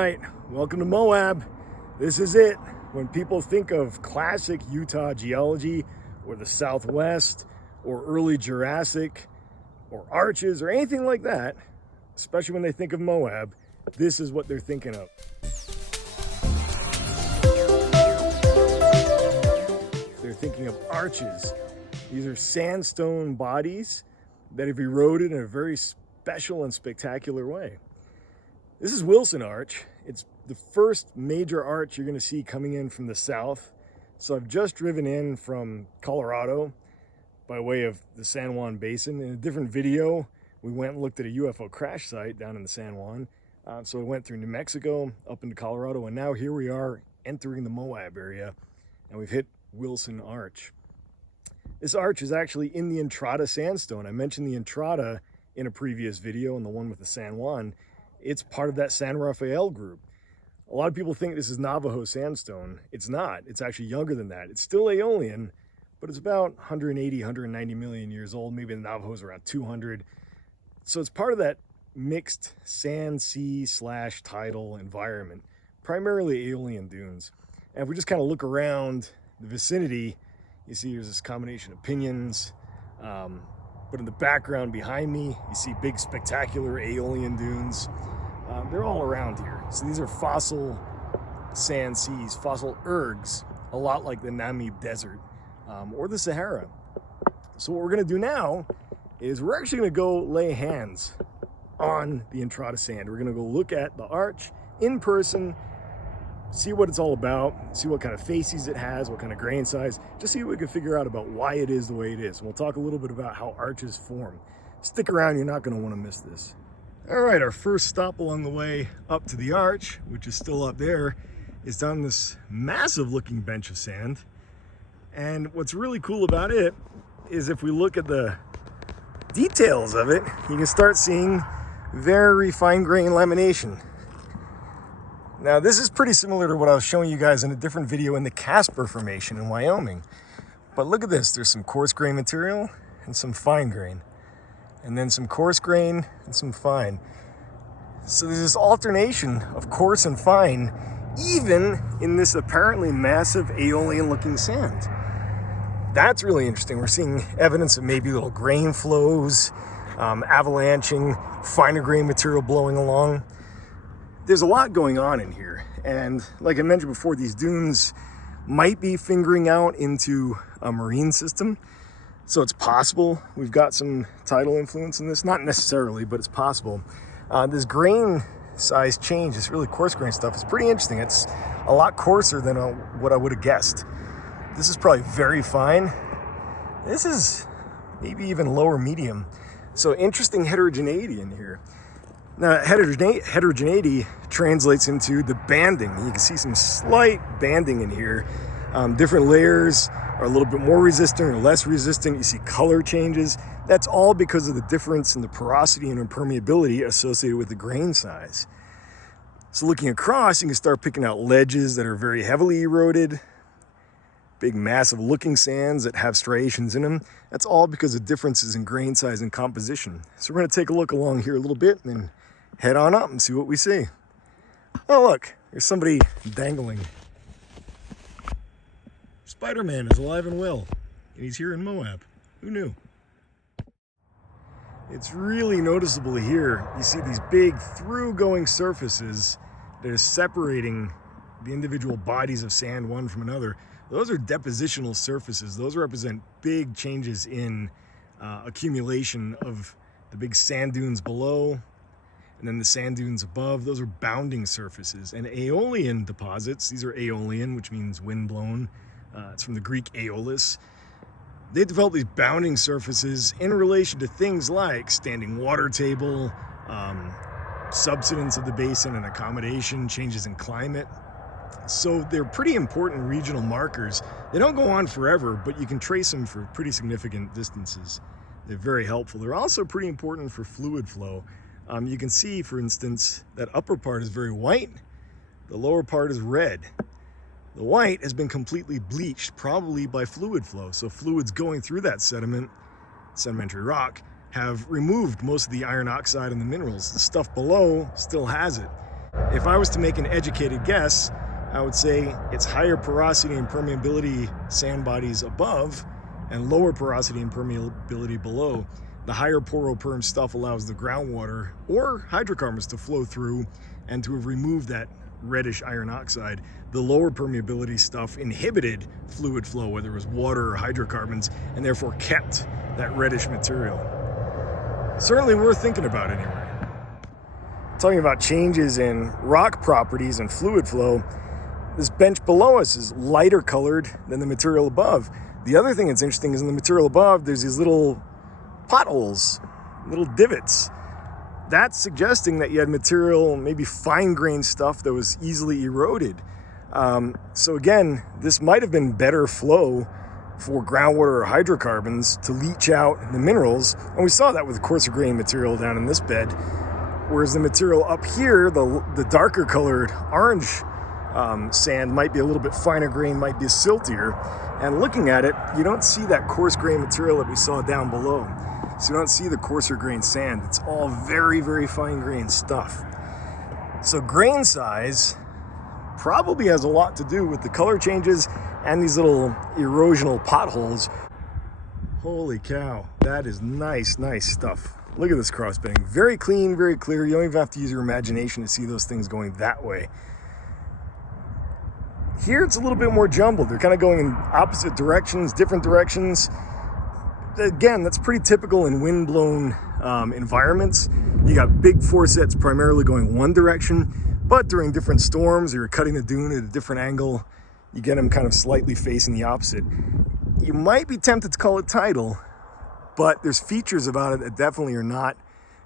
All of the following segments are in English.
right, welcome to Moab. This is it. When people think of classic Utah geology or the Southwest or early Jurassic or arches or anything like that, especially when they think of Moab, this is what they're thinking of. They're thinking of arches. These are sandstone bodies that have eroded in a very special and spectacular way. This is Wilson Arch. It's the first major arch you're going to see coming in from the south. So I've just driven in from Colorado by way of the San Juan Basin. In a different video, we went and looked at a UFO crash site down in the San Juan. So we went through New Mexico, up into Colorado, and now here we are entering the Moab area, and we've hit Wilson Arch. This arch is actually in the Entrada Sandstone. I mentioned the Entrada in a previous video, and the one with the San Juan. It's part of that San Rafael group. A lot of people think this is Navajo sandstone. It's not. It's actually younger than that. It's still Aeolian, but it's about 180, 190 million years old. Maybe the Navajo's around 200. So it's part of that mixed sand, sea / tidal environment, primarily Aeolian dunes. And if we just kind of look around the vicinity, you see there's this combination of pinyons, but in the background behind me, you see big spectacular Aeolian dunes. They're all around here. So these are fossil sand seas, fossil ergs, a lot like the Namib Desert or the Sahara. So what we're gonna do now is we're actually gonna go lay hands on the Entrada sand. We're gonna go look at the arch in person, see what it's all about, see what kind of facies it has, what kind of grain size, just see what we can figure out about why it is the way it is. And we'll talk a little bit about how arches form. Stick around, you're not gonna wanna miss this. All right, our first stop along the way up to the arch, which is still up there, is down this massive looking bench of sand. And what's really cool about it is if we look at the details of it, you can start seeing very fine grain lamination. Now this is pretty similar to what I was showing you guys in a different video in the Casper Formation in Wyoming. But look at this, there's some coarse grain material and some fine grain. And then some coarse grain and some fine. So there's this alternation of coarse and fine, even in this apparently massive Aeolian looking sand. That's really interesting. We're seeing evidence of maybe little grain flows, avalanching, finer grain material blowing along. There's a lot going on in here. And like I mentioned before, these dunes might be fingering out into a marine system. So it's possible we've got some tidal influence in this. Not necessarily, but it's possible. This grain size change, this really coarse grain stuff, is pretty interesting. It's a lot coarser than what I would have guessed. This is probably very fine. This is maybe even lower medium. So interesting heterogeneity in here. Now, heterogeneity translates into the banding. You can see some slight banding in here. Different layers are a little bit more resistant or less resistant. You see color changes. That's all because of the difference in the porosity and impermeability associated with the grain size. So looking across, you can start picking out ledges that are very heavily eroded, big massive looking sands that have striations in them. That's all because of differences in grain size and composition. So we're gonna take a look along here a little bit and then head on up and see what we see. Oh look, there's somebody dangling. Spider-Man is alive and well, and he's here in Moab. Who knew? It's really noticeable here. You see these big through-going surfaces that are separating the individual bodies of sand one from another. Those are depositional surfaces. Those represent big changes in accumulation of the big sand dunes below and then the sand dunes above. Those are bounding surfaces. And Aeolian deposits, these are Aeolian, which means wind-blown. It's from the Greek aeolus. They develop these bounding surfaces in relation to things like standing water table, subsidence of the basin and accommodation, changes in climate. So they're pretty important regional markers. They don't go on forever, but you can trace them for pretty significant distances. They're very helpful. They're also pretty important for fluid flow. You can see, for instance, that upper part is very white, the lower part is red. The white has been completely bleached, probably by fluid flow. So fluids going through that sedimentary rock, have removed most of the iron oxide and the minerals. The stuff below still has it. If I was to make an educated guess, I would say it's higher porosity and permeability sand bodies above and lower porosity and permeability below. The higher poroperm stuff allows the groundwater or hydrocarbons to flow through and to have removed that reddish iron oxide. The lower permeability stuff inhibited fluid flow, whether it was water or hydrocarbons, and therefore kept that reddish material. Certainly worth thinking about anyway. Talking about changes in rock properties and fluid flow, this bench below us is lighter colored than the material above. The other thing that's interesting is in the material above, there's these little potholes, little divots. That's suggesting that you had material, maybe fine-grained stuff that was easily eroded. So again, this might have been better flow for groundwater or hydrocarbons to leach out the minerals. And we saw that with coarser grain material down in this bed. Whereas the material up here, the darker colored orange sand might be a little bit finer grain, might be siltier. And looking at it, you don't see that coarse grain material that we saw down below. So you don't see the coarser grain sand. It's all very, very fine grain stuff. So grain size probably has a lot to do with the color changes and these little erosional potholes. Holy cow, that is nice, nice stuff. Look at this crossbedding. Very clean, very clear. You don't even have to use your imagination to see those things going that way. Here it's a little bit more jumbled. They're kind of going in opposite directions, different directions. Again, that's pretty typical in wind-blown environments. You got big foresets primarily going one direction, but during different storms, or you're cutting the dune at a different angle, you get them kind of slightly facing the opposite. You might be tempted to call it tidal, but there's features about it that definitely are not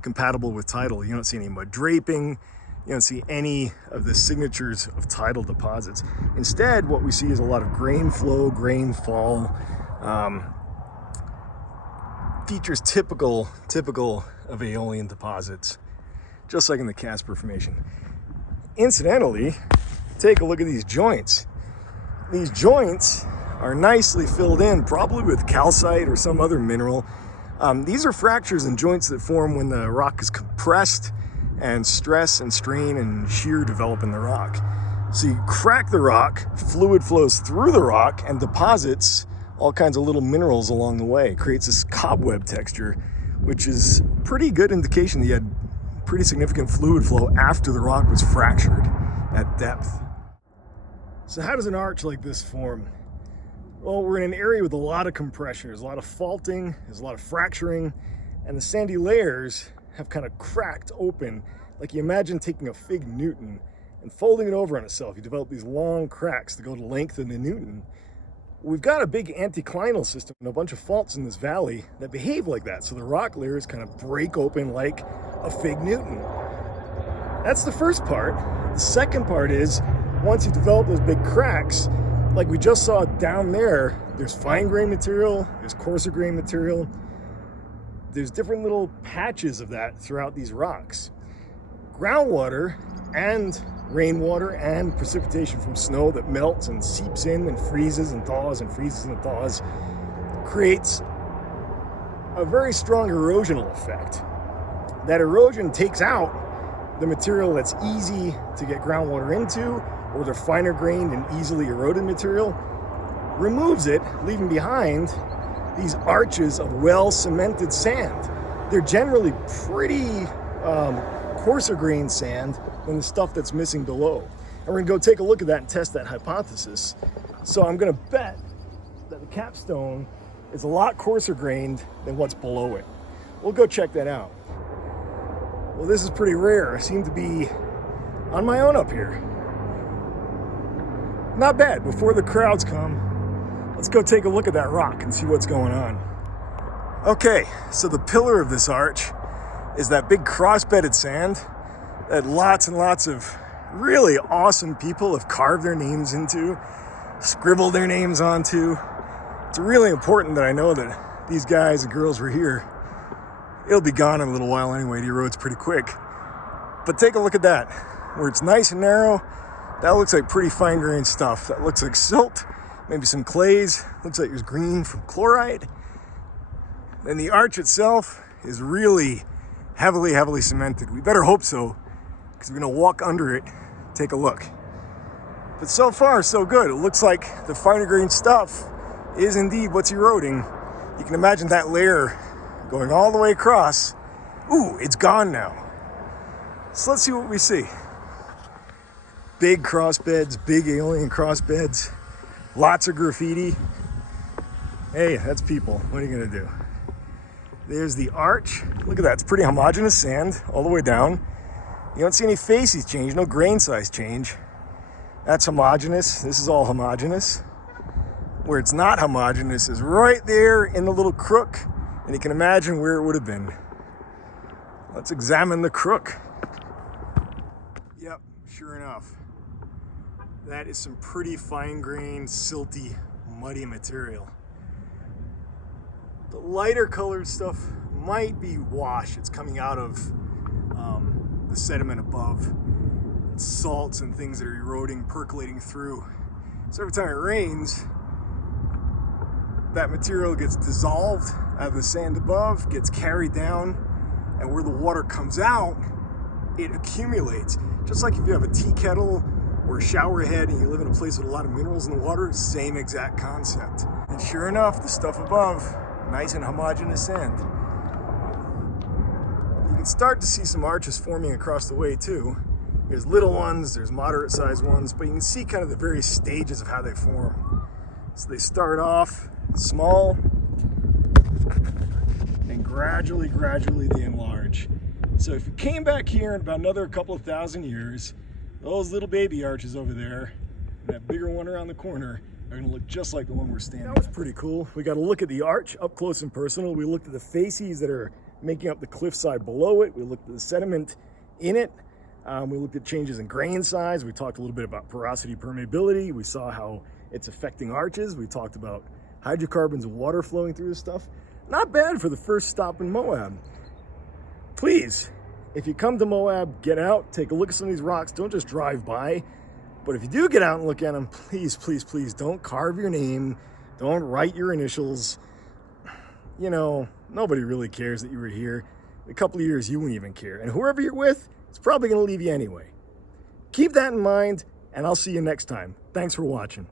compatible with tidal. You don't see any mud draping. You don't see any of the signatures of tidal deposits. Instead, what we see is a lot of grain flow, grain fall, features typical of aeolian deposits, just like in the Casper Formation. Incidentally, take a look at these joints. These joints are nicely filled in, probably with calcite or some other mineral. These are fractures and joints that form when the rock is compressed and stress and strain and shear develop in the rock. So you crack the rock, fluid flows through the rock and deposits all kinds of little minerals along the way. It creates this cobweb texture, which is pretty good indication that you had pretty significant fluid flow after the rock was fractured at depth. So how does an arch like this form? Well, we're in an area with a lot of compression. There's a lot of faulting, there's a lot of fracturing, and the sandy layers have kind of cracked open, like you imagine taking a fig Newton and folding it over on itself. You develop these long cracks that go to lengthen the Newton. We've got a big anticlinal system and a bunch of faults in this valley that behave like that. So the rock layers kind of break open like a fig Newton. That's the first part. The second part is, once you develop those big cracks, like we just saw down there, there's fine grain material, there's coarser grain material. There's different little patches of that throughout these rocks. Groundwater and rainwater and precipitation from snow that melts and seeps in and freezes and thaws and freezes and thaws creates a very strong erosional effect. That erosion takes out the material that's easy to get groundwater into, or the finer grained and easily eroded material, removes it, leaving behind these arches of well-cemented sand. They're generally pretty coarser grained sand than the stuff that's missing below. And we're gonna go take a look at that and test that hypothesis. So I'm gonna bet that the capstone is a lot coarser grained than what's below it. We'll go check that out. Well, this is pretty rare. I seem to be on my own up here. Not bad. Before the crowds come, let's go take a look at that rock and see what's going on. Okay, so the pillar of this arch is that big cross-bedded sand that lots and lots of really awesome people have carved their names into, scribbled their names onto. It's really important that I know that these guys and girls were here. It'll be gone in a little while anyway. It erodes pretty quick. But take a look at that, where it's nice and narrow. That looks like pretty fine-grained stuff. That looks like silt, maybe some clays. Looks like there's green from chloride. And the arch itself is really heavily cemented. We better hope so, because we're going to walk under it, take a look. But so far, so good. It looks like the finer grained stuff is indeed what's eroding. You can imagine that layer going all the way across. Ooh, it's gone now. So let's see what we see. Big cross beds, big alien cross beds, lots of graffiti. Hey, that's people. What are you gonna do? There's the arch. Look at that, it's pretty homogeneous sand all the way down. You don't see any facies change, no grain size change. That's homogeneous. This is all homogeneous. Where it's not homogeneous is right there in the little crook, and you can imagine where it would have been. Let's examine the crook. Yep, sure enough. That is some pretty fine-grained, silty, muddy material. The lighter colored stuff might be wash. It's coming out of the sediment above. It's salts and things that are eroding, percolating through. So every time it rains, that material gets dissolved out of the sand above, gets carried down, and where the water comes out, it accumulates. Just like if you have a tea kettle or a shower head and you live in a place with a lot of minerals in the water, same exact concept. And sure enough, the stuff above, nice and homogeneous sand. You can start to see some arches forming across the way too. There's little ones, there's moderate sized ones, but you can see kind of the various stages of how they form. So they start off small, and gradually they enlarge. So if you came back here in about another couple of thousand years, those little baby arches over there, and that bigger one around the corner, are gonna look just like the one we're standing at. That was pretty cool. We got to look at the arch up close and personal. We looked at the facies that are making up the cliffside below it. We looked at the sediment in it. We looked at changes in grain size. We talked a little bit about porosity, permeability. We saw how it's affecting arches. We talked about hydrocarbons and water flowing through this stuff. Not bad for the first stop in Moab. Please, if you come to Moab, get out, take a look at some of these rocks. Don't just drive by. But if you do get out and look at them, please, please, please don't carve your name. Don't write your initials. You know, nobody really cares that you were here. In a couple of years, you won't even care. And whoever you're with, it's probably going to leave you anyway. Keep that in mind, and I'll see you next time. Thanks for watching.